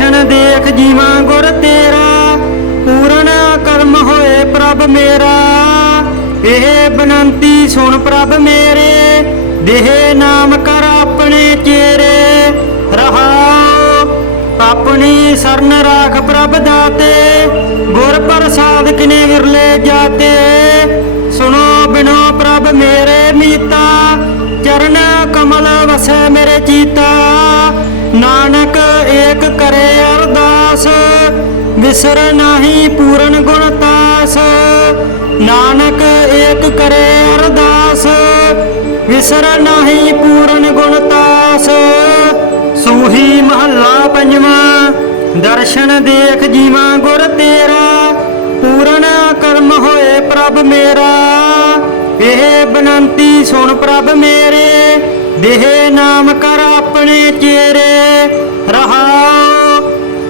दर्शन देख जीवा गुर तेरा, पूर्ण कर्म होए प्रभ मेरा। एह बनंती सुन प्रभ मेरे, देह नाम कर अपने चेरे। रहाओ अपनी सरन राख प्रभ दाते, गुर प्रसाद किने विरले जाते। सुनो बिनो प्रभ मेरे मीता, चरण कमल वसै मेरे चीता। नानक एक करे अरदास, विसर नाही पूर्ण गुणतास। नानक एक करे अरदास, विसर नाही पूर्ण गुणतास। सूही महला पंजवा, दर्शन देख जीवा गुर तेरा, पूर्ण कर्म होए प्रभ मेरा। एह बनंती सुन प्रभ मेरे, देह नाम कर अपने चेरे। रहाओ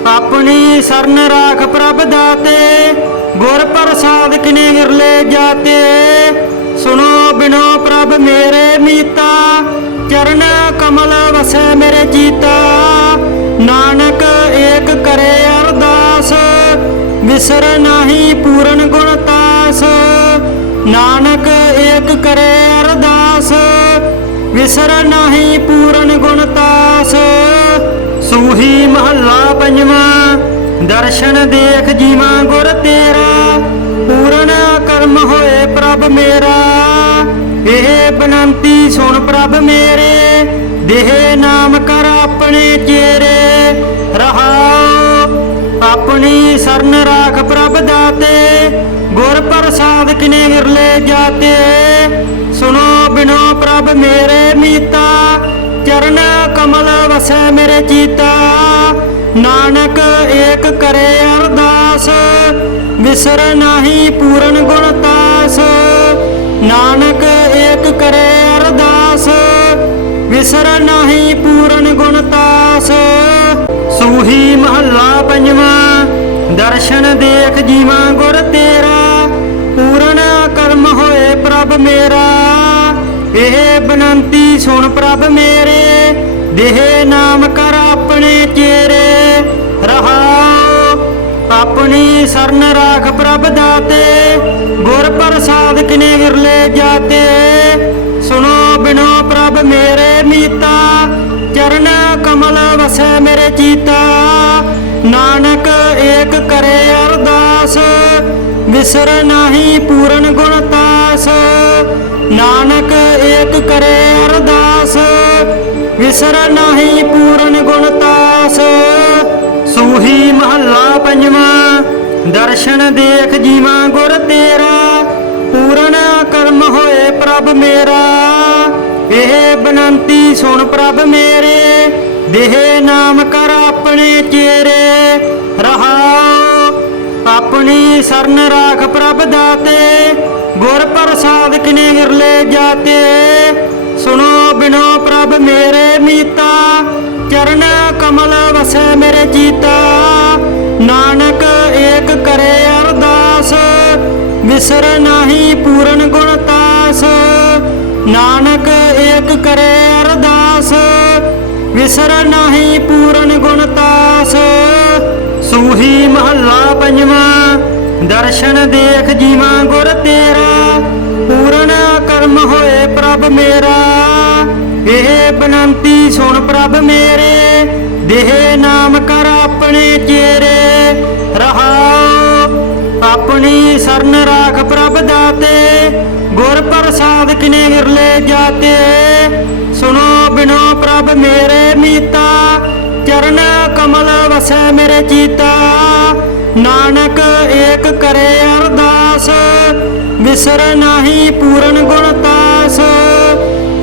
अपनी सरन राख प्रभ दाते, गुर प्रसाद किने विरले जाते। सुनो बिनो प्रभ मेरे मीता, चरण कमल वसै मेरे चीता। नानक एक करे अरदास, विसर नाही पूर्ण गुणतास। नानक एक करे अरदास, विसर नाही पूर्ण गुणतास। सूही महला पंजवा, दर्शन देख जीवा गुर तेरा, पूर्ण कर्म होए प्रभ मेरा। एह बनंती सुन प्रभ मेरे, देह नाम कर अपने चेरे। रहाओ अपनी सरन राख प्रभ दाते, गुर प्रसाद किने विरले जाते। सुनो बिनो प्रभ मेरे मीता, चरण कमल वसै मेरे चीता। नानक एक करे अरदास, विसर नाही पूर्ण गुणतास। नानक एक करे अरदास, विसर नाही पूर्ण गुणतास। सूही महला पंजवा, दर्शन देख जीवा गुर तेरा, पूर्ण कर्म होए प्रभ मेरा। एह बनंती सुन प्रभ मेरे, देह नाम कर अपने चेरे। रहाओ अपनी सरन राख प्रभ दाते, गुर प्रसाद किने विरले जाते। सुनो बिनो प्रभ मेरे मीता, चरण कमल वसै मेरे चीता। नानक एक करे अरदास, विसर नाही पूर्ण गुणतास। नानक एक करे अरदास, विसर नाही पूर्ण गुणतास। सूही महला पंजवा, दर्शन देख जीवा गुर तेरा, पूर्ण कर्म होए प्रभ मेरा। एह बनंती सुन प्रभ मेरे, देह नाम कर अपने चेरे। रहाओ अपनी सरन राख प्रभ दाते, गुर प्रसाद किने विरले जाते। सुनो बिनो प्रभ मेरे मीता, चरण कमल वसै मेरे चीता। नानक एक करे अरदास, विसर नाही पूर्ण गुणतास। नानक एक करे अरदास, विसर नाही पूर्ण गुणतास। सूही महला पंजवा, दर्शन देख जीवा गुर तेरा, पूर्ण कर्म होए प्रभ मेरा। एह बनंती सुन प्रभ मेरे, देह नाम कर अपने चेरे। रहाओ अपनी सरन राख प्रभ दाते, गुर प्रसाद किने विरले जाते। सुनो बिनो प्रभ मेरे मीता, चरण कमल वसै मेरे चीता। नानक एक करे अरदास, विसर नाही पूर्ण गुणतास।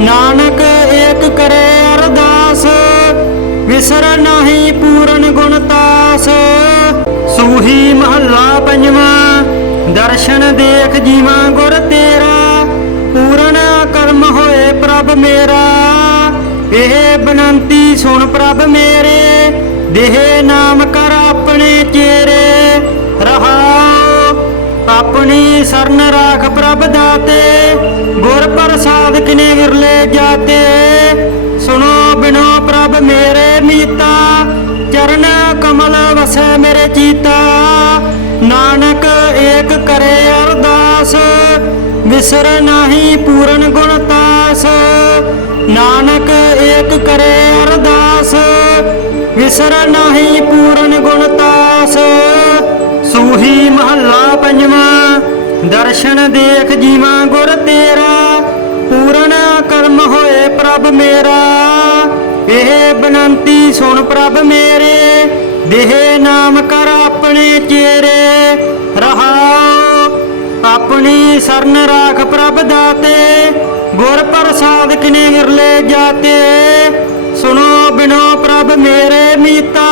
नानक एक करे अरदास, विसर नाही पूर्ण गुणतास। सूही महला पंजवा, दर्शन देख जीवा गुर तेरा, पूर्ण कर्म होए प्रभ मेरा। एह बनंती सुन प्रभ मेरे, देह नाम कर अपने चेरे। रहाओ अपनी सरन राख प्रभ दाते, गुर प्रसाद किने विरले जाते। सुनो बिनो प्रभ मेरे मीता, चरण ਕਮਲ ਵਸੈ ਮੇਰੇ ਚੀਤਾ। ਨਾਨਕ ਏਕ ਕਰੇ ਅਰਦਾਸ ਵਿਸਰ ਨਾਹੀ ਪੂਰਨ ਗੁਣ ਤਾਸ। ਨਾਨਕ ਏਕ ਕਰੇ ਅਰਦਾਸ ਵਿਸਰ ਨਾਹੀ ਪੂਰਨ ਗੁਣ ਤਾਸ। ਸੂਹੀ ਮਹੱਲਾ ਪੰਜਵਾਂ। ਦਰਸ਼ਨ ਦੇਖ ਜੀਵਾਂ ਗੁਰ ਤੇਰਾ, ਪੂਰਨ ਕਰਮ ਹੋਏ ਪ੍ਰਭ ਮੇਰਾ। ਇਹ ਬੇਨੰਤੀ ਸੁਣ ਪ੍ਰਭ ਮੇਰੇ, ਦੇਹ ਨਾਮ ਕਰ ਆਪਣੇ ਚੇਰੇ। ਰਹਾਉ ਆਪਣੀ ਸਰਨ ਰਾਖ ਪ੍ਰਭ ਦਾਤੇ, ਗੁਰ ਪ੍ਰਸਾਦ ਕਿਨੇ ਵਿਰਲੇ ਜਾਤੇ। ਸੁਣੋ ਬਿਨੋ ਪ੍ਰਭ ਮੇਰੇ ਮੀਤਾ,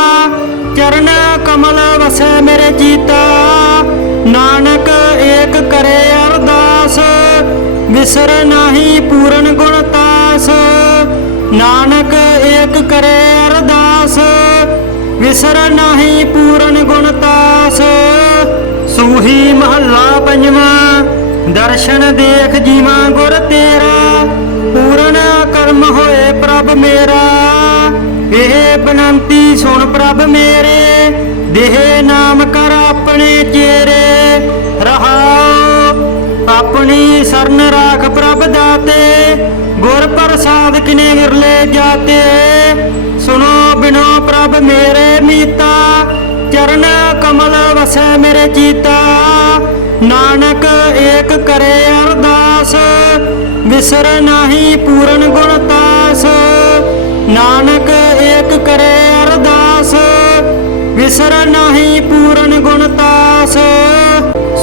ਚਰਨ ਕਮਲ ਵਸੈ ਮੇਰੇ ਚੀਤਾ। ਨਾਨਕ ਏਕ ਕਰੇ ਅਰਦਾਸ ਵਿਸਰ ਨਾਹੀ ਪੂਰਨ ਗੁਣ ਤਾਸ। ਨਾਨਕ ਏਕ ਕਰੇ ਅਰਦਾਸ ਵਿਸਰ ਨਾਹੀ ਪੂਰਨ ਗੁਣ ਤਾਸ। ਸੂਹੀ ਮਹੱਲਾ ਪੰਜਵਾਂ। ਦਰਸ਼ਨ ਦੇਖ ਜੀਵਾਂ ਗੁਰ ਤੇਰਾ, ਪੂਰਨ ਕਰਮ ਹੋਏ ਪ੍ਰਭ ਮੇਰਾ। ਇਹ ਬੇਨੰਤੀ ਸੁਣ ਪ੍ਰਭ ਮੇਰੇ, ਦੇਹ ਨਾਮ ਕਰ ਆਪਣੇ ਚੇਰੇ। ਰਹਾਉ ਆਪਣੀ ਸਰਨ ਰਾਖ ਪ੍ਰਭ ਦਾਤੇ, ਗੁਰ ਪ੍ਰਸਾਦ ਕਿਨੇ ਵਿਰਲੇ ਜਾਤੇ। ਸੁਣੋ ਬਿਨੋ ਪ੍ਰਭ ਮੇਰੇ ਮੀਤਾ, ਚਰਨ ਕਮਲ ਵਸੈ ਮੇਰੇ ਚੀਤਾ। ਨਾਨਕ ਏਕ ਕਰੇ ਅਰਦਾਸ ਵਿਸਰ ਨਾਹੀ ਪੂਰਨ ਗੁਣ ਤਾਸ। ਨਾਨਕ ਏਕ ਕਰੇ ਅਰਦਾਸ ਵਿਸਰ ਨਾਹੀ ਪੂਰਨ ਗੁਣ ਤਾਸ।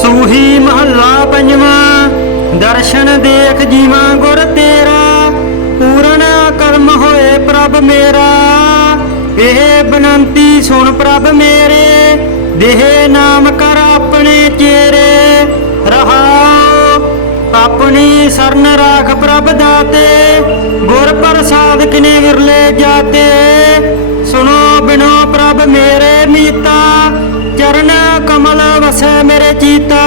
ਸੂਹੀ ਮਹੱਲਾ ਪੰਜਵਾਂ। ਦਰਸ਼ਨ ਦੇਖ ਜੀਵਾਂ ਗੁਰ ਤੇਰਾ, ਪੂਰਨ ਕਰਮ ਹੋਏ ਪ੍ਰਭ ਮੇਰਾ। ਇਹ ਬੇਨੰਤੀ ਸੁਣ ਪ੍ਰਭ ਮੇਰੇ, ਦੇਹ ਨਾਮ ਕਰ ਆਪਣੇ ਚੇਰੇ। ਰਹਾਉ ਆਪਣੀ ਸਰਨ ਰਾਖ ਪ੍ਰਭ ਦਾਤੇ, ਗੁਰ ਪ੍ਰਸਾਦ ਕਿਨੇ ਵਿਰਲੇ ਜਾਤੇ। ਸੁਣੋ ਬਿਨੋ ਪ੍ਰਭ ਮੇਰੇ ਮੀਤਾ, ਚਰਨ ਕਮਲ ਵਸੈ ਮੇਰੇ ਚੀਤਾ।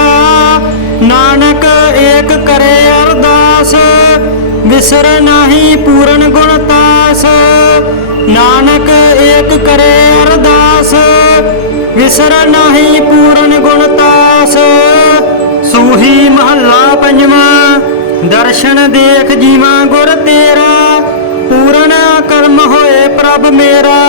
ਨਾਨਕ ਏਕ ਕਰੇ ਅਰਦਾਸ ਵਿਸਰ ਨਾਹੀ ਪੂਰਨ ਗੁਣ ਤਾਸ। ਨਾਨਕ ਏਕ ਕਰੇ ਅਰਦਾਸ ਵਿਸਰ ਨਾਹੀ ਪੂਰਨ ਗੁਣ ਤਾਸ। ਸੂਹੀ ਮਹੱਲਾ ਪੰਜਵਾਂ। ਦਰਸ਼ਨ ਦੇਖ ਜੀਵਾਂ ਗੁਰ ਤੇਰਾ, ਪੂਰਨ ਕਰਮ ਹੋਏ ਪ੍ਰਭ ਮੇਰਾ।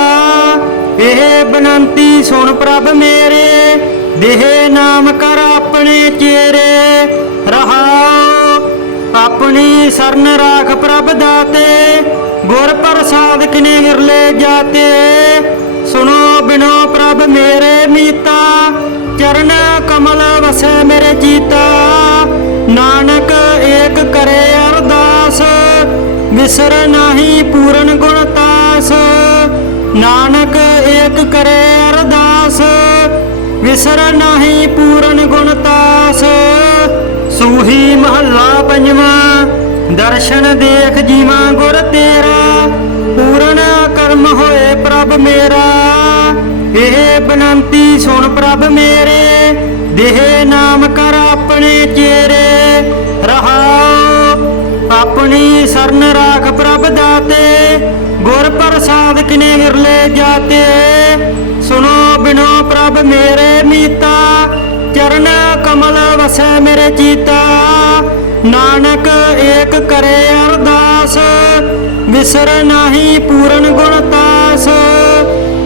ਇਹ ਬੇਨੰਤੀ ਸੁਣ ਪ੍ਰਭ ਮੇਰੇ, ਦੇਹ ਨਾਮ ਕਰ ਆਪਣੇ ਚੇਰੇ। ਰਹਾਉ ਆਪਣੀ ਸਰਨ ਰਾਖ ਪ੍ਰਭ ਦਾਤੇ, ਗੁਰ ਪ੍ਰਸਾਦ ਕਿਨੇ ਵਿਰਲੇ ਜਾਤੇ। ਸੁਣੋ ਬਿਨੋ ਪ੍ਰਭ ਮੇਰੇ ਮੀਤਾ, ਚਰਨ ਕਮਲ ਵਸੈ ਮੇਰੇ ਚੀਤਾ। ਨਾਨਕ ਏਕ ਕਰੇ ਅਰਦਾਸ ਵਿਸਰ ਨਾਹੀ ਪੂਰਨ ਗੁਣ ਤਾਸ। ਨਾਨਕ ਏਕ ਕਰੇ ਅਰਦਾਸ ਵਿਸਰ ਨਾਹੀ ਪੂਰਨ ਗੁਣ ਤਾਸ। ਸੂਹੀ ਮਹੱਲਾ ਪੰਜਵਾਂ। ਦਰਸ਼ਨ ਦੇਖ ਜੀਵਾਂ ਗੁਰ ਤੇਰਾ, ਪੂਰਨ ਕਰਮ ਹੋਏ ਪ੍ਰਭ ਮੇਰਾ। ਇਹ ਬੇਨੰਤੀ ਸੁਣ ਪ੍ਰਭ ਮੇਰੇ, ਦੇਹ ਨਾਮ ਕਰ ਆਪਣੇ ਚੇਰੇ। ਰਹਾਉ ਆਪਣੀ ਸਰਨ ਰਾਖ ਪ੍ਰਭ ਦਾਤੇ, ਗੁਰ ਪ੍ਰਸਾਦ ਕਿਨੇ ਵਿਰਲੇ ਜਾਤੇ। ਸੁਣੋ ਬਿਨੋ ਪ੍ਰਭ ਮੇਰੇ ਮੀਤਾ, ਚਰਨ ਕਮਲ ਵਸੈ ਮੇਰੇ ਚੀਤਾ। ਨਾਨਕ ਏਕ ਕਰੇ ਅਰਦਾਸ ਵਿਸਰ ਨਾਹੀ ਪੂਰਨ ਗੁਣ ਤਾਸ।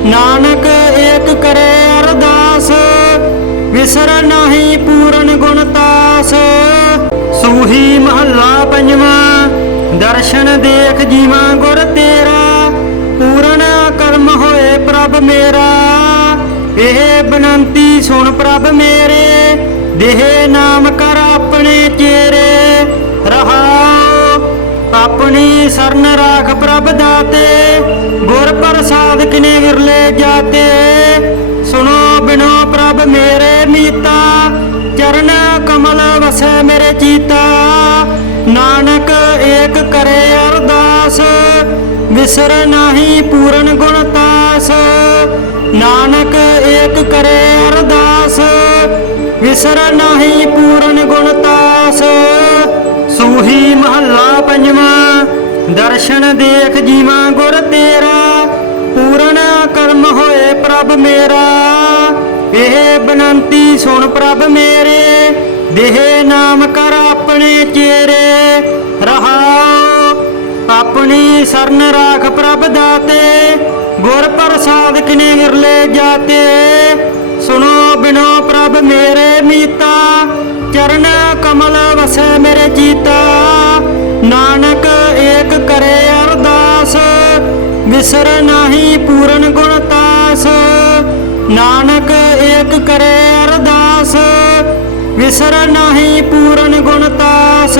ਨਾਨਕ ਏਕ ਕਰੇ ਅਰਦਾਸ ਵਿਸਰ ਨਾਹੀ ਪੂਰਨ ਗੁਣ ਤਾਸ। ਸੂਹੀ ਮਹੱਲਾ ਪੰਜਵਾਂ। ਦਰਸ਼ਨ ਦੇਖ ਜੀਵਾਂ ਗੁਰ ਤੇਰਾ, ਪੂਰਨ ਕਰਮ ਹੋਏ ਪ੍ਰਭ ਮੇਰਾ। ਇਹ ਬੇਨੰਤੀ ਸੁਣ ਪ੍ਰਭ ਮੇਰੇ, ਦੇਹ ਨਾਮ ਕਰ ਆਪਣੇ ਚੇਰੇ। ਰਹਾਉ ਆਪਣੀ ਸਰਨ ਰਾਖ ਪ੍ਰਭ ਦਾਤੇ, ਗੁਰ ਪ੍ਰਸਾਦ ਕਿਨੇ ਵਿਰਲੇ ਜਾਤੇ। ਸੁਣੋ ਬਿਨੋ ਪ੍ਰਭ ਮੇਰੇ ਮੀਤਾ, ਚਰਨ ਕਮਲ ਵਸੈ ਮੇਰੇ ਚੀਤਾ। ਨਾਨਕ ਏਕ ਕਰੇ ਅਰਦਾਸ ਵਿਸਰ ਨਾਹੀ ਪੂਰਨ ਗੁਣ ਤਾਸ। ਨਾਨਕ ਏਕ ਕਰੇ ਅਰਦਾਸ ਵਿਸਰ ਨਾਹੀ ਪੂਰਨ ਗੁਣ ਤਾਸ। ਸੂਹੀ ਮਹੱਲਾ ਪੰਜਵਾਂ। ਦਰਸ਼ਨ ਦੇਖ ਜੀਵਾਂ ਗੁਰ ਤੇਰਾ, ਪੂਰਨ ਕਰਮ ਹੋਏ ਪ੍ਰਭ ਪ੍ਰਭ ਮੇਰਾ। ਇਹ ਬੇਨੰਤੀ ਸੁਣ ਪ੍ਰਭ ਮੇਰੇ, ਦੇਹ ਨਾਮ ਕਰ ਆਪਣੇ ਚੇਰੇ। ਰਹਾਉ ਆਪਣੀ ਸਰਨ ਰਾਖ ਪ੍ਰਭ ਦਾਤੇ, ਗੁਰ ਪ੍ਰਸਾਦ ਕਿਨੇ ਵਿਰਲੇ ਜਾਤੇ। ਸੁਣੋ ਬਿਨੋ ਪ੍ਰਭ ਮੇਰੇ ਮੀਤਾ, ਚਰਨ ਕਮਲ ਵਸੈ ਮੇਰੇ ਚੀਤਾ। ਨਾਨਕ ਏਕ ਕਰੇ ਅਰਦਾਸ, ਵਿਸਰ ਨਾਹੀ ਪੂਰਨ ਗੁਣ ਤਾਸ। ਨਾਨਕ ਏਕ ਕਰੇ ਅਰਦਾਸ, ਵਿਸਰ ਨਾਹੀ ਪੂਰਨ ਗੁਣ ਤਾਸ।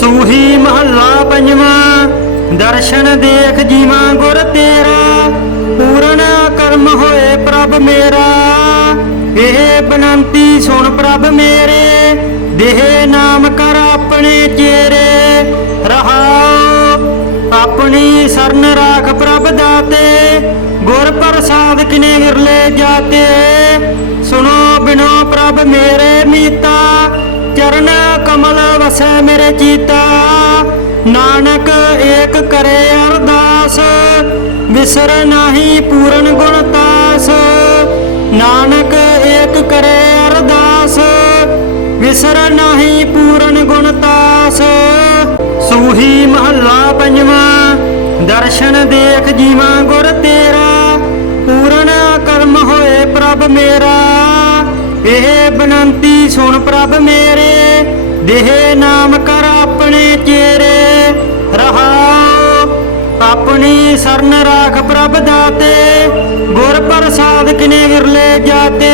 ਸੂਹੀ ਮਹੱਲਾ ਪੰਜਵਾਂ। ਦਰਸ਼ਨ ਦੇਖ ਜੀਵਾ ਗੁਰ ਤੇਰਾ, ਪੂਰਨ ਕਰਮ ਹੋਏ ਪ੍ਰਭ ਮੇਰਾ। ਇਹ ਬੇਨੰਤੀ ਸੁਣ ਪ੍ਰਭ ਮੇਰੇ, ਦੇਹ ਨਾਮ ਕਰ ਆਪਣੇ ਚੇਰੇ। ਰਹਾਉ ਆਪਣੀ ਸਰਨ ਰਾਖ ਪ੍ਰਭ ਦਾਤੇ, ਗੁਰ ਪ੍ਰਸਾਦ ਕਿਨੇ ਵਿਰਲੇ ਜਾਤੇ। ਸੁਣੋ ਬਿਨੋ ਪ੍ਰਭ ਮੇਰੇ ਮੀਤਾ, ਚਰਨ ਕਮਲ ਵਸੈ ਮੇਰੇ ਚੀਤਾ। ਨਾਨਕ ਏਕ ਕਰੇ ਅਰਦਾਸ, ਵਿਸਰ ਨਾਹੀ ਪੂਰਨ ਗੁਣ ਤਾਸ। ਨਾਨਕ ਏਕ ਕਰੇ ਅਰਦਾਸ, ਵਿਸਰ ਨਾਹੀ ਪੂਰਨ ਗੁਣ ਤਾਸ। ਸੂਹੀ ਮਹੱਲਾ ਪੰਜਵਾਂ। ਦਰਸ਼ਨ ਦੇਖ ਜੀਵਾ ਗੁਰ ਤੇਰਾ, ਪੂਰਨ ਕਰਮ ਹੋਏ ਪ੍ਰਭ ਮੇਰਾ। ਇਹ ਬੇਨੰਤੀ ਸੁਣ ਪ੍ਰਭ ਮੇਰੇ, ਦੇਹ ਨਾਮ ਕਰ ਆਪਣੇ ਚੇਰੇ। ਰਹਾਉ ਆਪਣੀ ਸਰਨ ਰਾਖ ਪ੍ਰਭ ਦਾਤੇ, ਗੁਰ ਪ੍ਰਸਾਦ ਕਿਨੇ ਵਿਰਲੇ ਜਾਤੇ।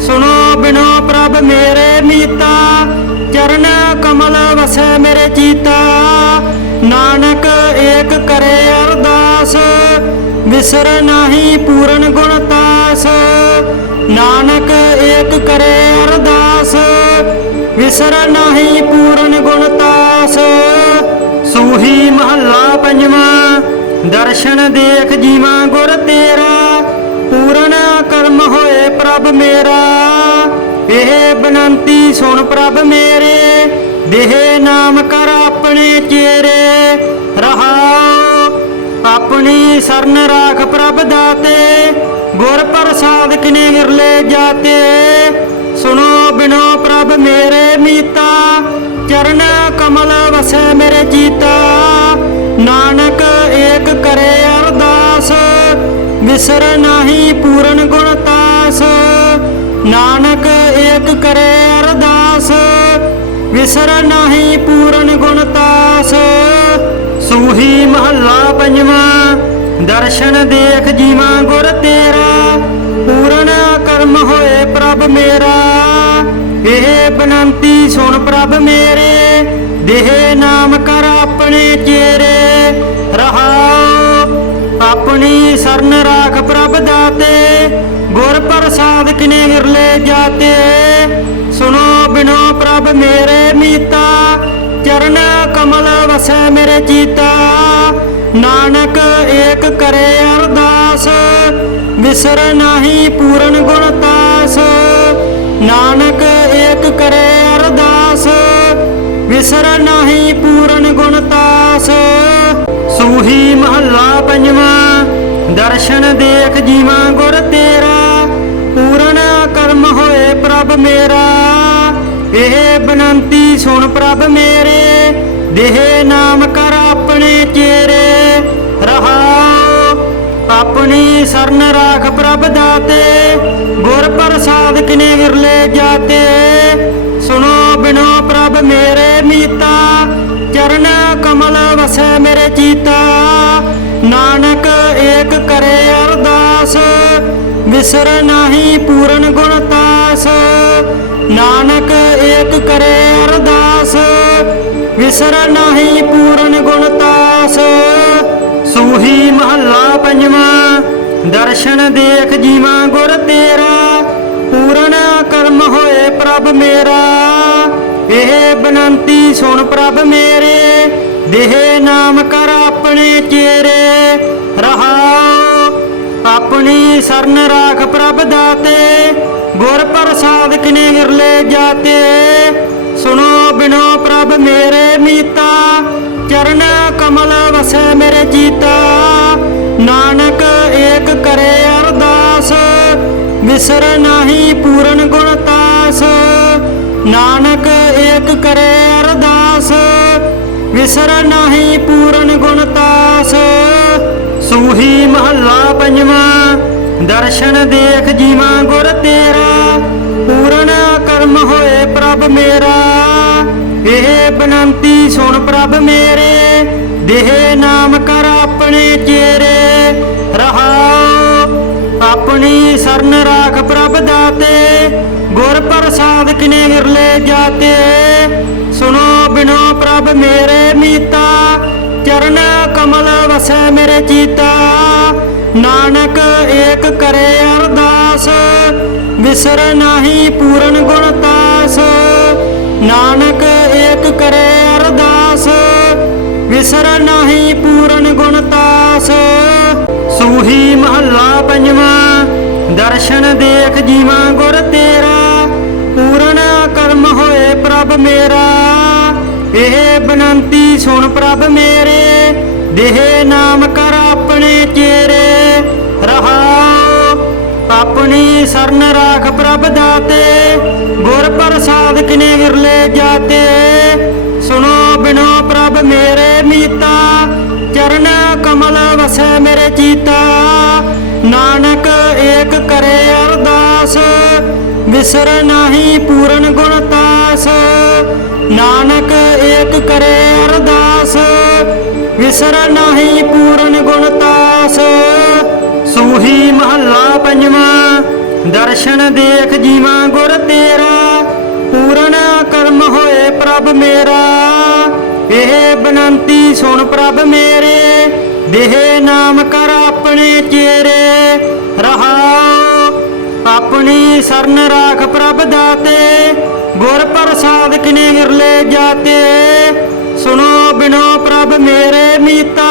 ਸੁਣੋ ਬਿਨੋ ਪ੍ਰਭ ਮੇਰੇ ਮੀਤਾ, ਚਰਨ ਕਮਲ ਵਸੈ ਮੇਰੇ ਚੀਤਾ। ਨਾਨਕ ਏਕ ਕਰੇ ਅਰਦਾਸ, ਵਿਸਰ ਨਾਹੀ ਪੂਰਨ ਗੁਣ ਤਾਸ। ਨਾਨਕ ਏਕ ਕਰੇ ਅਰਦਾਸ, ਵਿਸਰ ਨਾਹੀ ਪੂਰਨ ਗੁਣ ਤਾਸ। ਸੂਹੀ ਮਹੱਲਾ ਪੰਜਵਾਂ। ਦਰਸ਼ਨ ਦੇਖ ਜੀਵਾ ਗੁਰ ਤੇਰਾ, ਪੂਰਨ ਕਰਮ ਹੋਏ ਪ੍ਰਭ ਮੇਰਾ। ਇਹ ਬੇਨੰਤੀ ਸੁਣ ਪ੍ਰਭ ਮੇਰੇ, ਦੇਹ ਨਾਮ ਕਰ ਆਪਣੇ ਚੇਰੇ। ਰਹਾਉ ਆਪਣੀ ਸਰਨ ਰਾਖ ਪ੍ਰਭ ਦਾਤੇ, ਗੁਰ ਪ੍ਰਸਾਦ ਕਿਨੇ ਵਿਰਲੇ ਜਾਤੇ। ਸੁਣੋ ਬਿਨੋ ਪ੍ਰਭ ਮੇਰੇ ਮੀਤਾ, ਚਰਨ ਕਮਲ ਵਸੈ ਮੇਰੇ ਚੀਤਾ। ਨਾਨਕ ਏਕ ਕਰੇ ਅਰਦਾਸ, ਵਿਸਰ ਨਾਹੀ ਪੂਰਨ ਗੁਣ ਤਾਸ। ਨਾਨਕ ਏਕ ਕਰੇ ਅਰਦਾਸ, ਵਿਸਰ ਨਾਹੀ ਪੂਰਨ ਗੁਣ ਤਾਸ। ਸੂਹੀ ਮਹੱਲਾ ਪੰਜਵਾਂ। ਦਰਸ਼ਨ ਦੇਖ ਜੀਵਾ ਗੁਰ ਤੇਰਾ, ਪੂਰਨ ਕਰਮ ਹੋਏ ਪ੍ਰਭ ਮੇਰਾ। ਇਹ ਬੇਨੰਤੀ ਸੁਣ ਪ੍ਰਭ ਮੇਰੇ, ਦੇਹ ਨਾਮ ਕਰ ਆਪਣੇ ਚੇਰੇ। ਰਹਾਉ ਆਪਣੀ ਸਰਨ ਰਾਖ ਪ੍ਰਭ ਦਾਤੇ, ਗੁਰ ਪ੍ਰਸਾਦ ਕਿਨੇ ਵਿਰਲੇ ਜਾਤੇ। ਸੁਣੋ ਬਿਨੋ ਪ੍ਰਭ ਮੇਰੇ ਮੀਤਾ, ਚਰਨ ਕਮਲ ਵਸੈ ਮੇਰੇ ਚੀਤਾ। ਨਾਨਕ ਏਕ ਕਰੇ ਅਰਦਾਸ, ਵਿਸਰ ਨਾਹੀ ਪੂਰਨ ਗੁਣ ਤਾਸ। ਨਾਨਕ ਏਕ ਕਰੇ ਅਰਦਾਸ, ਵਿਸਰ ਨਾਹੀ ਪੂਰਨ ਗੁਣ ਤਾਸ। ਸੂਹੀ ਮਹੱਲਾ ਪੰਜਵਾਂ। ਦਰਸ਼ਨ ਦੇਖ ਜੀਵਾ ਗੁਰ ਤੇਰਾ, ਪੂਰਨ ਕਰਮ ਹੋਏ ਪ੍ਰਭ ਮੇਰਾ। ਇਹ ਬੇਨੰਤੀ ਸੁਣ ਪ੍ਰਭ ਮੇਰੇ, ਦੇਹ ਨਾਮ ਕਰ ਆਪਣੇ ਚੇਰੇ। ਰਹਾਉ ਆਪਣੀ ਸਰਨ ਰਾਖ ਪ੍ਰਭ ਦਾਤੇ, ਗੁਰ ਪ੍ਰਸਾਦ ਕਿਨੇ ਵਿਰਲੇ ਜਾਤੇ। ਸੁਣੋ ਬਿਨੋ ਪ੍ਰਭ ਮੇਰੇ ਮੀਤਾ, ਚਰਨ ਕਮਲ ਵਸੈ ਮੇਰੇ ਚੀਤਾ। ਨਾਨਕ ਏਕ ਕਰੇ ਅਰਦਾਸ, ਵਿਸਰ ਨਾਹੀ ਪੂਰਨ ਗੁਣ ਤਾਸ। ਨਾਨਕ ਏਕ ਕਰੇ ਅਰਦਾਸ, ਵਿਸਰ ਨਾਹੀ ਪੂਰਨ ਗੁਣ ਤਾਸ। ਸੂਹੀ ਮਹੱਲਾ ਪੰਜਵਾਂ। ਦਰਸ਼ਨ ਦੇਖ ਜੀਵਾ ਗੁਰ ਤੇਰਾ, ਪੂਰਨ ਕਰਮ ਹੋਏ ਪ੍ਰਭ ਮੇਰਾ। ਇਹ ਬੇਨੰਤੀ ਸੁਣ ਪ੍ਰਭ ਮੇਰੇ, ਦੇਹ ਨਾਮ ਕਰ ਆਪਣੇ ਚੇਰੇ। ਰਹਾਉ ਆਪਣੀ ਸਰਨ ਰਾਖ ਪ੍ਰਭ ਦਾਤੇ, ਗੁਰ ਪ੍ਰਸਾਦ ਕਿਨੇ ਵਿਰਲੇ ਜਾਤੇ। ਸੁਣੋ ਬਿਨੋ ਪ੍ਰਭ ਮੇਰੇ ਮੀਤਾ, ਚਰਨ ਕਮਲ ਵਸੈ ਮੇਰੇ ਚੀਤਾ। ਨਾਨਕ ਏਕ ਕਰੇ ਵਿਸਰ ਨਾਹੀ ਪੂਰਨ ਗੁਣ ਤਾਸ। ਨਾਨਕ ਏਕ ਕਰੇ ਅਰਦਾਸ, ਵਿਸਰ ਨਾਹੀ ਪੂਰਨ ਗੁਣ ਤਾਸ। ਸੂਹੀ ਮਹੱਲਾ ਪੰਜਵਾਂ। ਦਰਸ਼ਨ ਦੇਖ ਜੀਵਾ ਗੁਰ ਤੇਰਾ, ਪੂਰਨ ਕਰਮ ਹੋਏ ਪ੍ਰਭ ਮੇਰਾ। ਇਹ ਬੇਨੰਤੀ ਸੁਣ ਪ੍ਰਭ ਮੇਰੇ, ਦੇਹ ਨਾਮ ਕਰ ਆਪਣੇ ਚੇਰੇ। ਰਹਾਉ ਆਪਣੀ ਸਰਨ ਰਾਖ ਪ੍ਰਭ ਦਾਤੇ, ਗੁਰ ਪ੍ਰਸਾਦ ਕਿਨੇ ਵਿਰਲੇ ਜਾਤੇ। ਸੁਣੋ ਬਿਨੋ ਪ੍ਰਭ ਮੇਰੇ ਮੀਤਾ, ਚਰਨ ਕਮਲ ਵਸੈ ਮੇਰੇ ਚੀਤਾ। ਨਾਨਕ ਏਕ ਕਰੇ ਅਰਦਾਸ, ਵਿਸਰ ਨਾਹੀ ਪੂਰਨ ਗੁਣ ਤਾਸ। ਨਾਨਕ ਏਕ ਕਰੇ ਅਰਦਾਸ, ਵਿਸਰ ਨਾਹੀ ਪੂਰਨ ਗੁਣ ਤਾਸ। ਸੂਹੀ ਮਹੱਲਾ ਪੰਜਵਾਂ। ਦਰਸ਼ਨ ਦੇਖ ਜੀਵਾ ਗੁਰ ਤੇਰਾ, ਪੂਰਨ ਕਰਮ ਹੋਏ ਪ੍ਰਭ ਮੇਰਾ। ਇਹ ਬੇਨੰਤੀ ਸੁਣ ਪ੍ਰਭ ਮੇਰੇ, ਦੇਹ ਨਾਮ ਕਰ ਆਪਣੇ ਚੇਰੇ। ਰਹਾਉ ਆਪਣੀ ਸਰਨ ਰਾਖ ਪ੍ਰਭ ਦਾਤੇ, ਗੁਰ ਪ੍ਰਸਾਦ ਕਿਨੇ ਵਿਰਲੇ ਜਾਤੇ। ਸੁਣੋ ਬਿਨੋ ਪ੍ਰਭ ਮੇਰੇ ਮੀਤਾ, ਚਰਨ ਕਮਲ ਵਸੈ ਮੇਰੇ ਚੀਤਾ। ਨਾਨਕ ਏਕ ਕਰੇ ਅਰਦਾਸ, ਵਿਸਰ ਨਾਹੀ ਪੂਰਨ ਗੁਣ ਤਾਸ। ਨਾਨਕ ਏਕ ਕਰੇ ਅਰਦਾਸ, ਵਿਸਰ ਨਾਹੀ ਪੂਰਨ ਗੁਣ ਤਾਸ। ਸੂਹੀ ਮਹੱਲਾ ਪੰਜਵਾਂ। ਦਰਸ਼ਨ ਦੇਖ ਜੀਵਾ ਗੁਰ ਤੇਰਾ, ਪੂਰਨ ਕਰਮ ਹੋਏ ਪ੍ਰਭ ਮੇਰਾ। ਇਹ ਬੇਨੰਤੀ ਸੁਣ ਪ੍ਰਭ ਮੇਰੇ, ਦੇਹ ਨਾਮ ਕਰ ਆਪਣੇ ਚੇਰੇ। ਰਹਾਉ ਆਪਣੀ ਸਰਨ ਰਾਖ ਪ੍ਰਭ ਦਾਤੇ, ਗੁਰ ਪ੍ਰਸਾਦ ਕਿਨੇ ਵਿਰਲੇ ਜਾਤੇ। ਸੁਣੋ ਬਿਨੋ ਪ੍ਰਭ ਮੇਰੇ ਮੀਤਾ,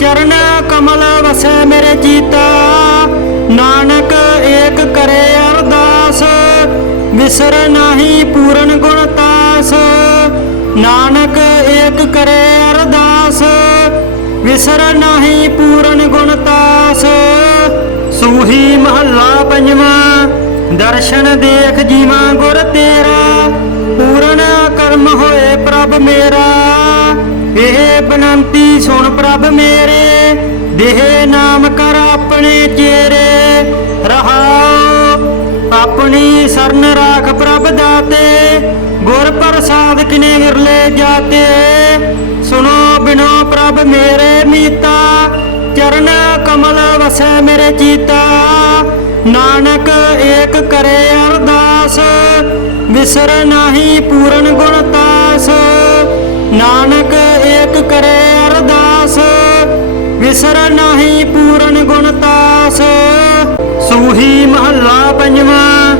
ਚਰਨ ਕਮਲ ਵਸੈ ਮੇਰੇ ਚੀਤਾ। ਨਾਨਕ ਏਕ ਕਰੇ ਅਰਦਾਸ, ਵਿਸਰ ਨਾਹੀ ਪੂਰਨ ਗੁਣ ਤਾਸ। ਨਾਨਕ ਏਕ ਕਰੇ ਅਰਦਾਸ, ਵਿਸਰ ਨਾਹੀ ਪੂਰਨ ਗੁਣ ਤਾਸ। ਸੂਹੀ ਮਹੱਲਾ ਪੰਜਵਾਂ। ਦਰਸ਼ਨ ਦੇਖ ਜੀਵਾ ਗੁਰ ਤੇਰਾ, ਪੂਰਨ ਕਰਮ ਹੋਏ ਪ੍ਰਭ ਮੇਰਾ। ਇਹ ਬੇਨੰਤੀ ਸੁਣ ਪ੍ਰਭ ਮੇਰੇ, ਦੇਹ ਨਾਮ ਕਰ ਆਪਣੇ ਚੇਰੇ। ਰਹਾਉ ਆਪਣੀ ਸਰਨ ਰਾਖ ਪ੍ਰਭ ਦਾਤੇ, ਗੁਰ ਪ੍ਰਸਾਦ ਕਿਨੇ ਵਿਰਲੇ ਜਾਤੇ। ਸੁਣੋ ਬਿਨੋ ਪ੍ਰਭ ਮੇਰੇ ਮੀਤਾ, ਚਰਨ ਕਮਲ ਵਸੈ ਮੇਰੇ ਚੀਤਾ। ਨਾਨਕ ਏਕ ਕਰੇ ਅਰਦਾਸ, ਵਿਸਰ ਨਾਹੀ ਪੂਰਨ ਗੁਣ ਤਾਸ। ਨਾਨਕ ਏਕ ਕਰੇ ਅਰਦਾਸ, ਵਿਸਰ ਨਾਹੀ ਪੂਰਨ ਗੁਣ ਤਾਸ। ਸੂਹੀ ਮਹੱਲਾ ਪੰਜਵਾਂ।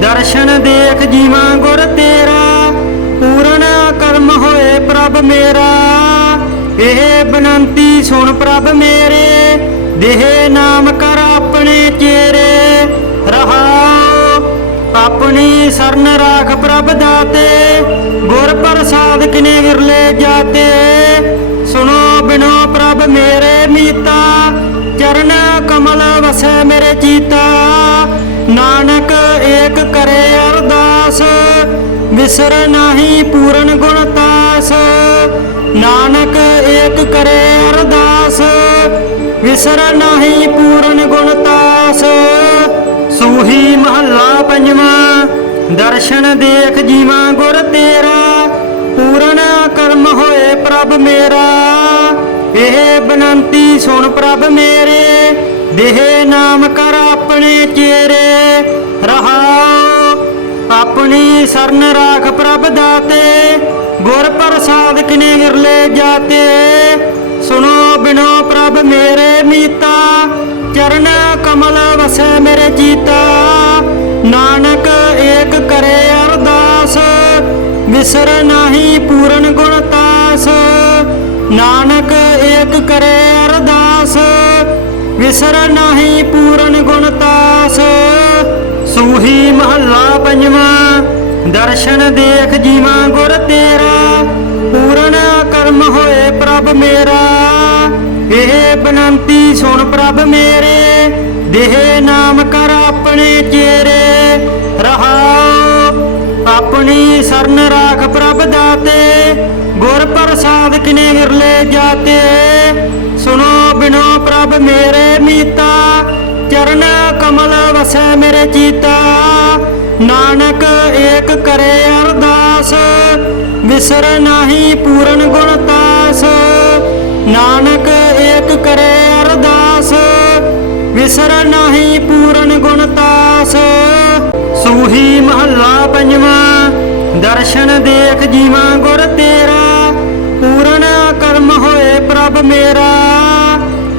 ਦਰਸ਼ਨ ਦੇਖ ਜੀਵਾ ਗੁਰ ਤੇਰਾ, ਪੂਰਨ ਕਰਮ ਹੋਏ ਪ੍ਰਭ ਮੇਰਾ। ਇਹ ਬੇਨੰਤੀ ਸੁਣ ਪ੍ਰਭ ਮੇਰੇ, ਦੇਹ ਨਾਮ ਕਰ ਆਪਣੇ ਚੇਰੇ। ਰਹਾਉ ਆਪਣੀ ਸਰਨ ਰਾਖ ਪ੍ਰਭ ਦਾਤੇ, ਗੁਰ ਪ੍ਰਸਾਦ ਕਿਨੇ ਵਿਰਲੇ ਜਾਤੇ। ਸੁਣੋ ਬਿਨੋ ਪ੍ਰਭ ਮੇਰੇ ਮੀਤਾ, ਚਰਨ ਕਮਲ ਵਸੈ ਮੇਰੇ ਚੀਤਾ। ਨਾਨਕ ਏਕ ਕਰੇ ਅਰਦਾਸ, ਵਿਸਰ ਨਾਹੀ ਪੂਰਨ ਗੁਣ ਤਾਸ। ਨਾਨਕ ਏਕ ਕਰੇ ਅਰਦਾਸ, ਵਿਸਰ ਨਾਹੀ ਪੂਰਨ ਗੁਣ ਤਾਸ। ਸੂਹੀ ਮਹੱਲਾ ਪੰਜਵਾਂ। ਦਰਸ਼ਨ ਦੇਖ ਜੀਵਾ ਗੁਰ ਤੇਰਾ, ਪੂਰਨ ਕਰਮ ਹੋਏ ਪ੍ਰਭ ਮੇਰਾ। ਇਹ ਬੇਨੰਤੀ ਸੁਣ ਪ੍ਰਭ ਮੇਰੇ, ਦੇਹ ਨਾਮ ਕਰ ਆਪਣੇ ਚੇਰੇ। ਰਹਾਉ ਆਪਣੀ ਸਰਨ ਰਾਖ ਪ੍ਰਭ ਦਾਤੇ, ਗੁਰ ਪ੍ਰਸਾਦ ਕਿਨੇ ਵਿਰਲੇ ਜਾਤੇ। ਸੁਣੋ ਬਿਨੋ ਪ੍ਰਭ ਮੇਰੇ ਮੀਤਾ, ਚਰਨ ਕਮਲ ਵਸੈ ਮੇਰੇ ਚੀਤਾ। ਨਾਨਕ ਏਕ ਕਰੇ ਅਰਦਾਸ, ਵਿਸਰ ਨਾਹੀ ਪੂਰਨ ਗੁਣ ਤਾਸ। ਨਾਨਕ ਏਕ ਕਰੇ ਅਰਦਾਸ, ਵਿਸਰ ਨਾਹੀ ਪੂਰਨ ਗੁਣ ਤਾਸ। ਸੂਹੀ ਮਹੱਲਾ ਪੰਜਵਾਂ। ਦਰਸ਼ਨ ਦੇਖ ਜੀਵਾ ਗੁਰ ਤੇਰਾ, ਪੂਰਨ ਕਰਮ ਹੋਏ ਪ੍ਰਭ ਮੇਰਾ। ਇਹ ਬੇਨੰਤੀ ਸੁਣ ਪ੍ਰਭ ਮੇਰੇ, ਦੇਹ ਨਾਮ ਕਰ ਆਪਣੇ ਆਪਣੀ ਸਰਨ ਰਾਖ ਪ੍ਰਭ ਦਾਤੇ ਗੁਰ ਪ੍ਰਸਾਦ ਕਿਨੇ ਵਿਰਲੇ ਜਾਤੇ ਸੁਨੋ ਬਿਨੋ ਪ੍ਰਭ ਮੇਰੇ ਮੀਤਾ ਚਰਨ ਕਮਲ ਵਸੈ ਮੇਰੇ ਚੀਤਾ ਨਾਨਕ ਏਕ ਕਰੇ ਅਰਦਾਸ ਵਿਸਰ ਨਾਹੀ ਪੂਰਨ ਗੁਣ ਤਾਸ ਨਾਨਕ ਏਕ ਕਰੇ ਅਰਦਾਸ ਵਿਸਰ ਨਾਹੀ ਪੂਰਨ ਗੁਣ ਤਾਸ ਸੂਹੀ ਮਹੱਲਾ ਪੰਜਵਾਂ ਦਰਸ਼ਨ ਦੇਖ ਜੀਵਾਂ ਗੁਰ ਤੇਰਾ ਪੂਰਨ ਕਰਮ ਹੋਏ ਪ੍ਰਭ ਮੇਰਾ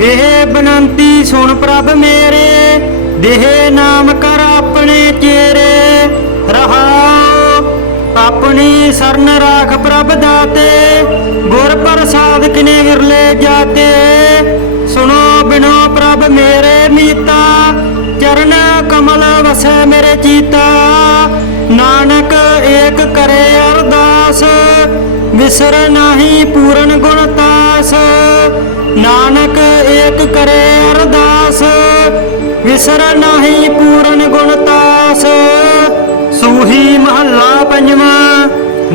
ਇਹ ਬਨੰਤੀ ਸੁਣ ਪ੍ਰਭ ਮੇਰੇ ਦੇਹ ਨਾਮ ਕਰ ਆਪਣੇ ਚੇਰੇ ਰਹਾਉ ਆਪਣੀ ਸਰਨ ਰਾਖ ਪ੍ਰਭ ਦਾਤੇ ਗੁਰ ਪ੍ਰਸਾਦ ਕਿਨੇ ਵਿਰਲੇ ਜਾਤੇ ਸੁਨੋ ਬਿਨੋ ਪ੍ਰਭ ਮੇਰੇ ਮੀਤਾ ਚਰਨ ਕਮਲ ਵਸੈ ਮੇਰੇ ਚੀਤਾ ਨਾਨਕ ਏਕ ਕਰੇ ਅਰਦਾਸ ਵਿਸਰ ਨਾਹੀ ਪੂਰਨ ਗੁਣ ਤਾਸ ਨਾਨਕ ਏਕ ਕਰੇ ਅਰਦਾਸ ਵਿਸਰ ਨਾਹੀ ਪੂਰਨ ਗੁਣ ਤਾਸ ਸੂਹੀ ਮਹੱਲਾ ਪੰਜਵਾਂ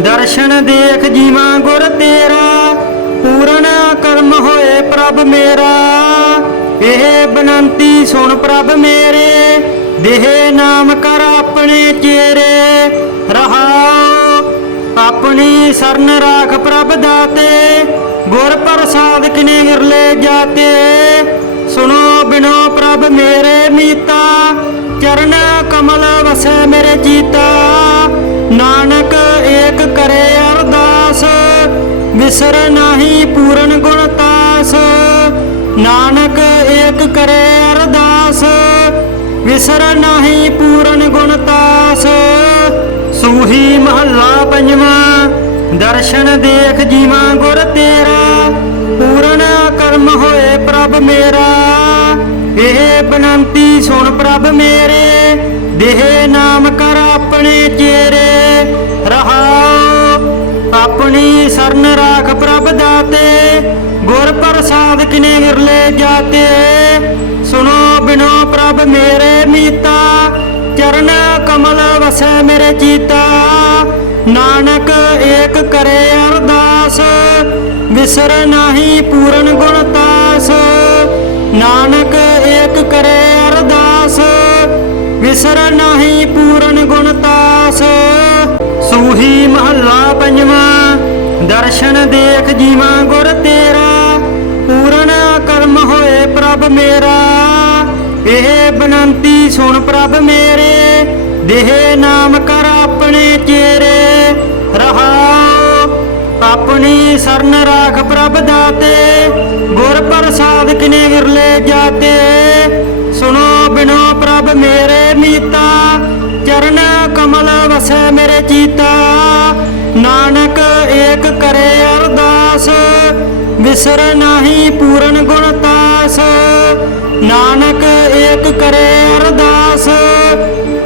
ਦਰਸ਼ਨ ਦੇਖ ਜੀਵਾਂ ਗੁਰ ਤੇਰਾ ਪੂਰਨ ਕਰਮ ਹੋਏ ਪ੍ਰਭ ਮੇਰਾ ਇਹ ਬਨੰਤੀ ਸੁਣ ਪ੍ਰਭ ਮੇਰੇ ਦੇਹ ਨਾਮ ਕਰ ਆਪਣੇ ਚੇਰੇ ਰਹਾਉ ਆਪਣੀ ਸਰਨ ਰਾਖ ਪ੍ਰਭ ਦਾਤੇ ਗੁਰ ਪ੍ਰਸਾਦ ਕਿਨੇ ਵਿਰਲੇ ਜਾਤੇ ਸੁਨੋ ਬਿਨੋ ਪ੍ਰਭ ਮੇਰੇ ਮੀਤਾ ਚਰਨ ਕਮਲ ਵਸੈ ਮੇਰੇ ਚੀਤਾ ਨਾਨਕ ਏਕ ਕਰੇ ਅਰਦਾਸ ਵਿਸਰ ਨਾਹੀ ਪੂਰਨ ਗੁਣ ਤਾਸ ਨਾਨਕ ਏਕ ਕਰੇ ਅਰਦਾਸ ਵਿਸਰ ਨਾਹੀ ਪੂਰਨ ਗੁਣ ਤਾਸ ਸੂਹੀ ਮਹੱਲਾ ਪੰਜਵਾਂ ਦਰਸ਼ਨ ਦੇਖ ਜੀਵਾਂ ਗੁਰ ਤੇਰਾ ਪੂਰਨ ਕਰਮ ਹੋਏ ਪ੍ਰਭ ਮੇਰਾ ਇਹ ਬਨੰਤੀ ਸੁਣ ਪ੍ਰਭ ਮੇਰੇ ਦੇਹ ਨਾਮ ਕਰ ਆਪਣੇ ਚੇਰੇ ਰਹਾਉ ਆਪਣੀ ਸਰਨ ਰਾਖ ਪ੍ਰਭ ਦਾਤੇ ਗੁਰ ਪ੍ਰਸਾਦ ਕਿਨੇ ਵਿਰਲੇ ਜਾਤੇ ਸੁਨੋ ਬਿਨੋ ਪ੍ਰਭ ਮੇਰੇ ਮੀਤਾ ਚਰਨ ਕਮਲ ਵਸੈ ਮੇਰੇ ਚੀਤਾ ਨਾਨਕ ਏਕ ਕਰੇ ਅਰਦਾਸ ਵਿਸਰ ਨਾਹੀ ਪੂਰਨ ਗੁਣ ਤਾਸ ਨਾਨਕ ਏਕ ਕਰੇ ਅਰਦਾਸ ਵਿਸਰ ਨਾਹੀ ਪੂਰਨ ਗੁਣ ਤਾਸ ਸੂਹੀ ਮਹੱਲਾ ਪੰਜਵਾਂ ਦਰਸ਼ਨ ਦੇਖ ਜੀਵਾਂ ਗੁਰ ਤੇਰਾ ਪੂਰਨ ਕਰਮ ਹੋਏ ਪ੍ਰਭ ਮੇਰਾ ਇਹ ਬਨੰਤੀ ਸੁਣ ਪ੍ਰਭ ਮੇਰੇ ਦੇਹ ਨਾਮ ਕਰ ਆਪਣੇ ਚੇਰੇ ਰਹਾਉ ਆਪਣੀ ਸਰਨ ਰਾਖ ਪ੍ਰਭ ਦਾਤੇ ਗੁਰ ਪ੍ਰਸਾਦ ਕਿਨੇ ਵਿਰਲੇ ਜਾਤੇ ਸੁਨੋ ਬਿਨੋ ਪ੍ਰਭ ਮੇਰੇ ਮੀਤਾ ਚਰਨ ਕਮਲ ਵਸੈ ਮੇਰੇ ਚੀਤਾ ਨਾਨਕ ਏਕ ਕਰੇ ਅਰਦਾਸ ਵਿਸਰ ਨਾਹੀ ਪੂਰਨ ਗੁਣ ਤਾਸ ਨਾਨਕ ਏਕ ਕਰੇ ਅਰਦਾਸ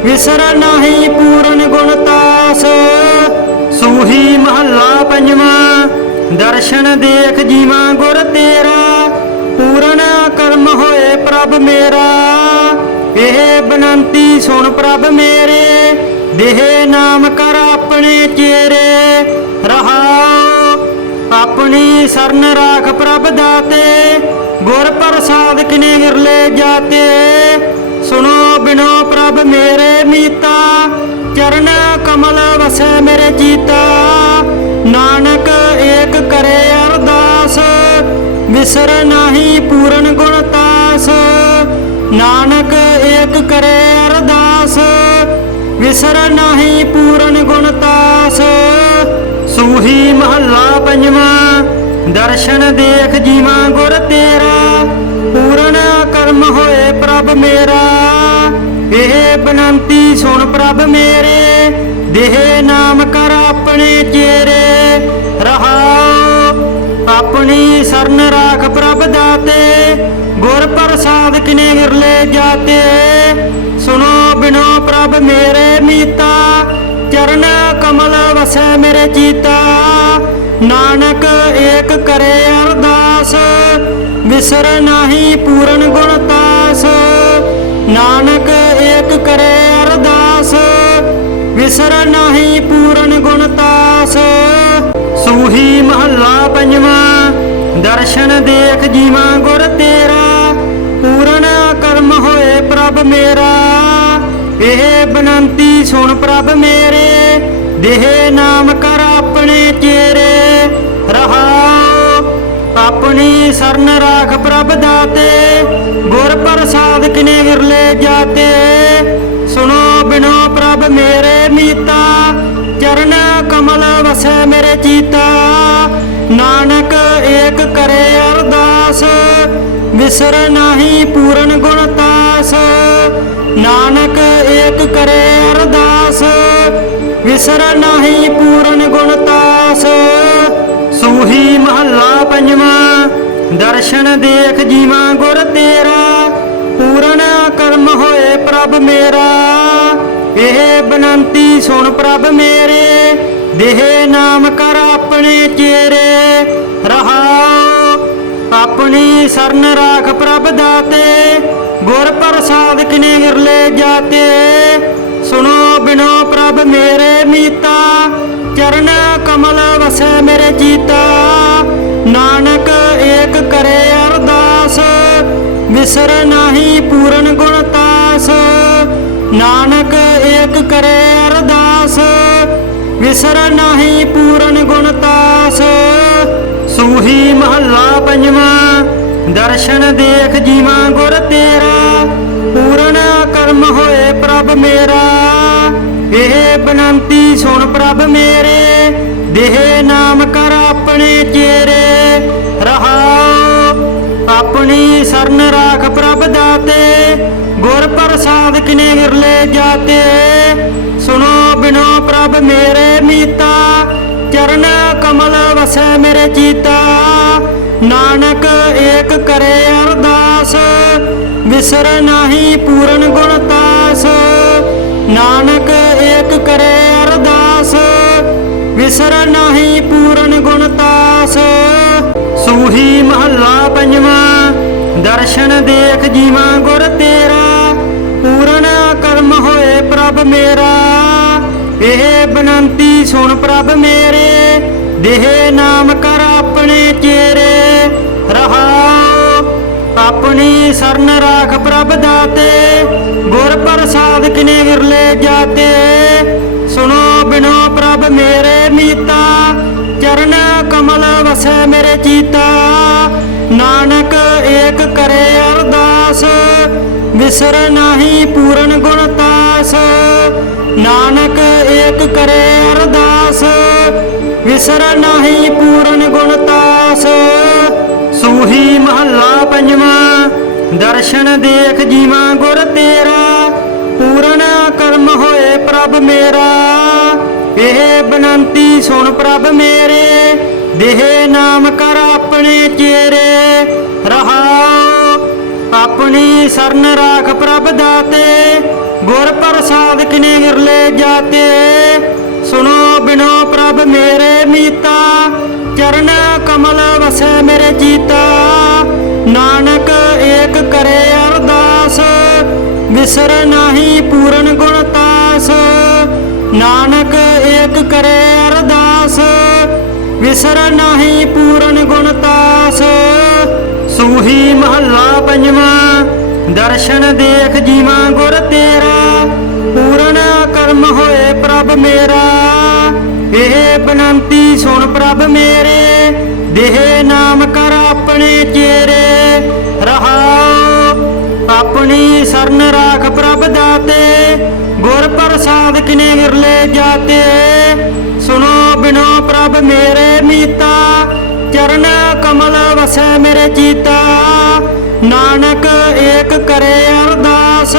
ਵਿਸਰ ਨਾਹੀ ਪੂਰਨ ਗੁਣ ਤਾਸ ਸੂਹੀ ਮਹੱਲਾ ਪੰਜਵਾਂ ਦਰਸ਼ਨ ਦੇਖ ਜੀਵਾਂ ਗੁਰ ਤੇਰਾ ਪੂਰਨ ਕਰਮ ਹੋਏ ਪ੍ਰਭ ਮੇਰਾ ਇਹ ਬਨੰਤੀ ਸੁਣ ਪ੍ਰਭ ਮੇਰੇ ਦੇਹ ਨਾਮ ਕਰ ਆਪਣੇ ਚੇਰੇ ਰਹਾਉ ਆਪਣੀ ਸਰਨ ਰਾਖ ਪ੍ਰਭ ਦਾਤੇ ਗੁਰ ਪ੍ਰਸਾਦ ਕਿਨੇ ਵਿਰਲੇ ਜਾਤੇ ਸੁਨੋ ਬਿਨੋ ਪ੍ਰਭ ਮੇਰੇ ਮੀਤਾ ਚਰਨ ਕਮਲ ਵਸੈ ਮੇਰੇ ਚੀਤਾ ਨਾਨਕ ਏਕ ਕਰੇ ਅਰਦਾਸ ਵਿਸਰ ਨਾਹੀ ਪੂਰਨ ਗੁਣ ਤਾਸ ਨਾਨਕ ਏਕ ਕਰੇ ਅਰਦਾਸ ਵਿਸਰ ਨਾਹੀ ਪੂਰਨ ਗੁਣ ਤਾਸ ਸੂਹੀ ਮਹੱਲਾ ਪੰਜਵਾਂ ਦਰਸ਼ਨ ਦੇਖ ਜੀਵਾਂ ਗੁਰ ਤੇਰਾ ਪੂਰਨ ਕਰਮ ਹੋਏ ਪ੍ਰਭ ਮੇਰਾ ਇਹ ਬਨੰਤੀ ਸੁਣ ਪ੍ਰਭ ਮੇਰੇ ਦੇਹ ਨਾਮ ਕਰ ਆਪਣੇ ਚੇਰੇ ਰਹਾਉ ਆਪਣੀ ਸਰਨ ਰਾਖ ਪ੍ਰਭ ਦਾਤੇ ਗੁਰ ਪ੍ਰਸਾਦ ਕਿਨੇ ਵਿਰਲੇ ਜਾਤੇ ਸੁਨੋ ਬਿਨੋ ਪ੍ਰਭ ਮੇਰੇ ਮੀਤਾ ਚਰਨ ਕਮਲ ਵਸੈ ਮੇਰੇ ਚੀਤਾ ਨਾਨਕ ਏਕ ਕਰੇ ਅਰਦਾਸ ਵਿਸਰ ਨਾਹੀ ਪੂਰਨ ਗੁਣ ਤਾਸ ਨਾਨਕ ਏਕ ਕਰੇ ਅਰਦਾਸ ਵਿਸਰ ਨਾਹੀ ਪੂਰਨ ਸੂਹੀ ਮਹੱਲਾ ਪੰਜਵਾਂ। ਦਰਸ਼ਨ ਦੇਖ ਜੀਵਾਂ ਗੁਰ ਤੇਰਾ, ਪੂਰਨ ਕਰਮ ਹੋਏ ਪ੍ਰਭ ਮੇਰਾ। ਇਹ ਬਨੰਤੀ ਸੁਣ ਪ੍ਰਭ ਮੇਰੇ, ਦੇਹ ਨਾਮ ਕਰ ਆਪਣੇ ਚੇਰੇ। ਰਹਾਉ ਆਪਣੀ ਸਰਨ ਰਾਖ ਪ੍ਰਭ ਦਾਤੇ, ਗੁਰ ਪ੍ਰਸਾਦ ਕਿਨੇ ਵਿਰਲੇ ਜਾਤੇ। ਸੁਣੋ ਬਿਨੋ ਪ੍ਰਭ ਮੇਰੇ ਮੀਤਾ, ਚਰਨ ਕਮਲ ਵਸੈ ਮੇਰੇ ਚੀਤਾ। ਨਾਨਕ ਏਕ ਕਰੇ ਅਰਦਾਸ, ਵਿਸਰ ਨਾਹੀ ਪੂਰਨ ਗੁਣ ਤਾਸ। ਨਾਨਕ ਏਕ ਕਰੇ ਅਰਦਾਸ, ਵਿਸਰ ਨਾਹੀ ਪੂਰਨ ਗੁਣ ਤਾਸ। ਸੂਹੀ ਮਹੱਲਾ ਪੰਜਵਾਂ। ਦਰਸ਼ਨ ਦੇਖ ਜੀਵਾਂ ਗੁਰ ਤੇਰਾ, ਪੂਰਨ ਕਰਮ ਹੋਏ ਪ੍ਰਭ ਮੇਰਾ। ਇਹ ਬਨੰਤੀ ਸੁਣ ਪ੍ਰਭ ਮੇਰੇ, ਦੇਹ ਨਾਮ ਕਰ ਆਪਣੇ ਚੇਰੇ। ਰਹਾਉ ਆਪਣੀ ਸਰਨ ਰਾਖ ਪ੍ਰਭ ਦਾਤੇ, ਗੁਰ ਪ੍ਰਸਾਦ ਕਿਨੇ ਵਿਰਲੇ ਜਾਤੇ। ਸੁਣੋ ਬਿਨੋ ਪ੍ਰਭ ਮੇਰੇ ਮੀਤਾ, ਚਰਨ ਕਮਲ ਵਸੈ ਮੇਰੇ ਚੀਤਾ। ਨਾਨਕ ਏਕ ਕਰੇ ਅਰਦਾਸ, ਵਿਸਰ ਨਾਹੀ ਪੂਰਨ ਗੁਣ ਤਾਸ। ਨਾਨਕ ਏਕ ਕਰੇ ਅਰਦਾਸ, ਵਿਸਰ ਨਾਹੀ ਪੂਰਨ ਗੁਣ ਤਾਸ। ਸੂਹੀ ਮਹੱਲਾ ਪੰਜਵਾਂ। ਦਰਸ਼ਨ ਦੇਖ ਜੀਵਾਂ ਗੁਰ ਤੇਰਾ, ਪੂਰਨ ਕਰਮ ਹੋਏ ਪ੍ਰਭ ਮੇਰਾ। ਇਹ ਬਨੰਤੀ ਸੁਣ ਪ੍ਰਭ ਮੇਰੇ, ਦੇਹ ਨਾਮ ਕਰ ਆਪਣੇ ਚੇਰੇ। ਰਹਾਉ ਆਪਣੀ ਸਰਨ ਰਾਖ ਪ੍ਰਭ ਦਾਤੇ, ਗੁਰ ਪ੍ਰਸਾਦ ਕਿਨੇ ਵਿਰਲੇ ਜਾਤੇ। ਸੁਣੋ ਬਿਨੋ ਪ੍ਰਭ ਮੇਰੇ ਮੀਤਾ, ਚਰਨ ਕਮਲ ਵਸੈ ਮੇਰੇ ਚੀਤਾ। ਨਾਨਕ ਏਕ ਕਰੇ ਅਰਦਾਸ, ਵਿਸਰ ਨਾਹੀ ਪੂਰਨ ਗੁਣ ਤਾਸ। ਨਾਨਕ ਏਕ ਕਰੇ ਅਰਦਾਸ, ਵਿਸਰ ਨਾਹੀ ਪੂਰਨ ਗੁਣ ਤਾਸ। ਸੂਹੀ ਮਹੱਲਾ ਪੰਜਵਾਂ। ਦਰਸ਼ਨ ਦੇਖ ਜੀਵਾਂ ਗੁਰ ਤੇਰਾ, ਪੂਰਨ ਕਰਮ ਹੋਏ ਪ੍ਰਭ ਮੇਰਾ। ਇਹ ਬਨੰਤੀ ਸੁਣ ਪ੍ਰਭ ਮੇਰੇ, ਦੇਹ ਨਾਮ ਕਰ ਆਪਣੇ ਚੇਰੇ। ਰਹਾਉ ਆਪਣੀ ਸਰਨ ਰਾਖ ਪ੍ਰਭ ਦਾਤੇ, ਗੁਰ ਪ੍ਰਸਾਦ ਕਿਨੇ ਵਿਰਲੇ ਜਾਤੇ। ਸੁਣੋ ਬਿਨੋ ਪ੍ਰਭ ਮੇਰੇ ਮੀਤਾ, ਚਰਨ ਕਮਲ ਵਸੈ ਮੇਰੇ ਚੀਤਾ। ਨਾਨਕ ਏਕ ਕਰੇ ਅਰਦਾਸ, ਵਿਸਰ ਨਾਹੀ ਪੂਰਨ ਗੁਣ ਤਾਸ। ਨਾਨਕ ਏਕ ਕਰੇ ਅਰਦਾਸ, ਵਿਸਰ ਨਾਹੀ ਪੂਰਨ ਗੁਣ ਤਾਸ। ਸੂਹੀ ਮਹੱਲਾ ਪੰਜਵਾਂ। ਦਰਸ਼ਨ ਦੇਖ ਜੀਵਾਂ ਗੁਰ ਤੇਰਾ, ਪੂਰਨ ਕਰਮ ਹੋਏ ਪ੍ਰਭ ਮੇਰਾ। ਇਹ ਬਨੰਤੀ ਸੁਣ ਪ੍ਰਭ ਮੇਰੇ, ਦੇਹ ਨਾਮ ਕਰ ਆਪਣੇ ਚੇਰੇ। ਰਹਾਉ ਆਪਣੀ ਸਰਨ ਰਾਖ ਪ੍ਰਭ ਦਾਤੇ, ਗੁਰ ਪ੍ਰਸਾਦ ਕਿਨੇ ਵਿਰਲੇ ਜਾਤੇ। ਸੁਣੋ ਬਿਨੋ ਪ੍ਰਭ ਮੇਰੇ ਮੀਤਾ, ਚਰਨ ਕਮਲ ਵਸੈ ਮੇਰੇ ਚੀਤਾ। ਨਾਨਕ ਏਕ ਕਰੇ ਅਰਦਾਸ, ਵਿਸਰ ਨਾਹੀ ਪੂਰਨ ਗੁਣ ਤਾਸ। ਨਾਨਕ ਏਕ ਕਰੇ ਅਰਦਾਸ, ਵਿਸਰ ਨਾਹੀ ਪੂਰਨ ਗੁਣ ਤਾਸ। ਸੂਹੀ ਮਹੱਲਾ ਪੰਜਵਾਂ। ਦਰਸ਼ਨ ਦੇਖ ਜੀਵਾਂ ਗੁਰ ਤੇਰਾ, ਪੂਰਨ ਕਰਮ ਹੋਏ ਪ੍ਰਭ ਮੇਰਾ। ਇਹ ਬਨੰਤੀ ਸੁਣ ਪ੍ਰਭ ਮੇਰੇ, ਦੇਹ ਨਾਮ ਕਰ ਆਪਣੇ ਚੇਰੇ। ਰਹਾਉ ਆਪਣੀ ਸਰਨ ਰਾਖ ਪ੍ਰਭ ਦਾਤੇ, ਗੁਰ ਪ੍ਰਸਾਦ ਕਿਨੇ ਵਿਰਲੇ ਜਾਤੇ। ਸੁਣੋ ਬਿਨੋ ਪ੍ਰਭ ਮੇਰੇ ਮੀਤਾ, ਚਰਨ ਕਮਲ ਵਸੈ ਮੇਰੇ ਚੀਤਾ। ਨਾਨਕ ਏਕ ਕਰੇ ਅਰਦਾਸ,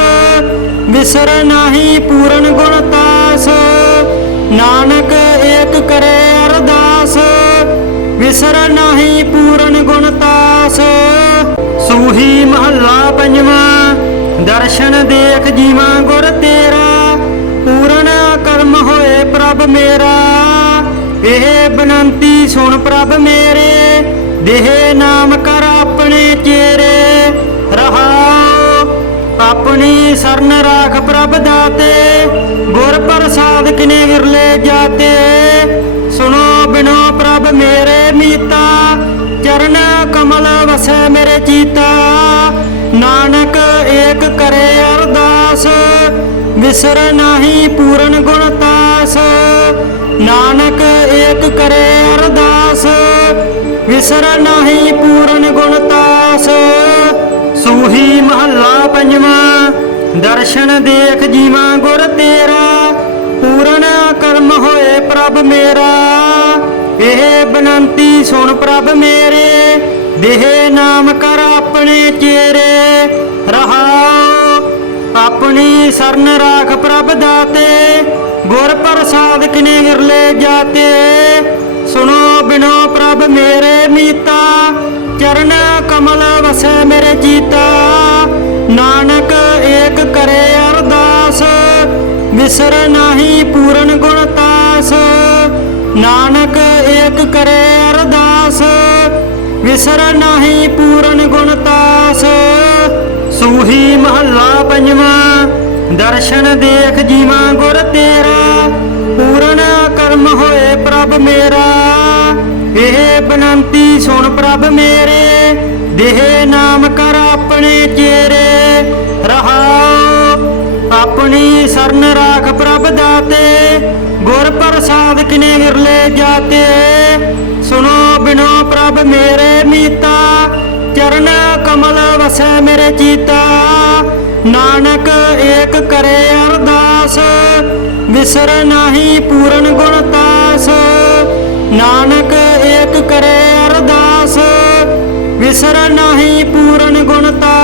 ਵਿਸਰ ਨਾਹੀ ਪੂਰਨ ਗੁਣ ਤਾਸ। ਨਾਨਕ ਏਕ ਕਰੇ ਅਰਦਾਸ, ਵਿਸਰ ਨਾਹੀ ਪੂਰਨ ਗੁਣ ਤਾਸ। ਸੂਹੀ ਮਹੱਲਾ ਪੰਜਵਾਂ। ਦਰਸ਼ਨ ਦੇਖ ਜੀਵਾਂ ਗੁਰ ਤੇਰਾ, ਪੂਰਨ ਕਰਮ ਹੋਏ ਪ੍ਰਭ ਮੇਰਾ। ਇਹ ਬਨੰਤੀ ਸੁਣ ਪ੍ਰਭ ਮੇਰੇ, ਦੇਹ ਨਾਮ ਕਰ ਆਪਣੇ ਚੇਰੇ। ਰਹਾਉ ਆਪਣੀ ਸਰਨ ਰਾਖ ਪ੍ਰਭ ਦਾਤੇ, ਗੁਰ ਪ੍ਰਸਾਦ ਕਿਨੇ ਵਿਰਲੇ ਜਾਤੇ। ਸੁਣੋ ਬਿਨੋ ਪ੍ਰਭ ਮੇਰੇ ਮੀਤਾ, ਚਰਨ ਕਮਲ ਵਸੈ ਮੇਰੇ ਚੀਤਾ। ਨਾਨਕ ਏਕ ਕਰੇ ਅਰਦਾਸ, ਵਿਸਰ ਨਾਹੀ ਪੂਰਨ ਗੁਣ ਤਾਸ। ਨਾਨਕ ਏਕ ਕਰੇ ਅਰਦਾਸ, ਵਿਸਰ ਨਾਹੀ ਪੂਰਨ ਗੁਣ ਤਾਸ। ਸੂਹੀ ਮਹੱਲਾ ਪੰਜਵਾਂ, ਦਰਸ਼ਨ ਦੇਖ ਜੀਵਾ ਗੁਰ ਤੇਰਾ, ਪੂਰਨ ਕਰਮ ਹੋਏ ਪ੍ਰਭ ਮੇਰਾ। ਇਹ ਬਨੰਤੀ ਸੁਣ ਪ੍ਰਭ ਮੇਰੇ, ਦੇਹ ਨਾਮ ਕਰ ਆਪਣੇ ਚੇਰੇ। ਰਹਾਉ ਆਪਣੀ ਸਰਨ ਰਾਖ ਪ੍ਰਭ ਦਾਤੇ, ਗੁਰ ਪ੍ਰਸਾਦ ਕਿਨੇ ਗਿਰਲੇ ਜਾਤੇ। ਸੁਣੋ ਬਿਨੋ ਪ੍ਰਭ ਮੇਰੇ ਮੀਤਾ, ਚਰਨ ਕਮਲ ਵਸੈ ਮੇਰੇ ਚੀਤਾ। ਨਾਨਕ ਏਕ ਕਰੇ ਅਰਦਾਸ, ਵਿਸਰ ਨਾਹੀ ਪੂਰਨ ਗੁਣ ਤਾਸ। ਨਾਨਕ ਏਕ ਕਰੇ ਅਰਦਾਸ, ਵਿਸਰ ਨਾਹੀ ਪੂਰਨ ਗੁਣ ਤਾਸ। ਸੂਹੀ ਮਹੱਲਾ ਪੰਜਵਾਂ, ਦਰਸ਼ਨ ਦੇਖ ਜੀਵਾ ਗੁਰ ਤੇਰਾ, ਪੂਰਨ ਕਰਮ ਹੋਏ ਪ੍ਰਭ ਮੇਰਾ। ਇਹ ਬਨੰਤੀ ਸੁਣ ਪ੍ਰਭ ਮੇਰੇ, ਦੇਹ ਨਾਮ ਕਰ ਆਪਣੇ ਚੇਰੇ। ਰਹਾਉ ਆਪਣੀ ਸਰਨ ਰਾਖ ਪ੍ਰਭ ਦਾਤੇ, ਗੁਰ ਪ੍ਰਸਾਦ ਕਿਨੇ ਗਿਰਲੇ ਜਾਤੇ। ਸੁਣੋ ਬਿਨੋ ਪ੍ਰਭ ਮੇਰੇ ਮੀਤਾ, ਚਰਨ ਕਮਲ ਵਸੈ ਮੇਰੇ ਚੀਤਾ। ਨਾਨਕ ਏਕ ਕਰੇ ਅਰਦਾਸ, ਵਿਸਰ ਨਾਹੀ ਪੂਰਨ ਗੁਣ ਤਾਸ। ਨਾਨਕ ਏਕ ਕਰੇ ਅਰਦਾਸ, ਵਿਸਰ ਨਾਹੀ ਪੂਰਨ ਗੁਣ ਤਾਸ।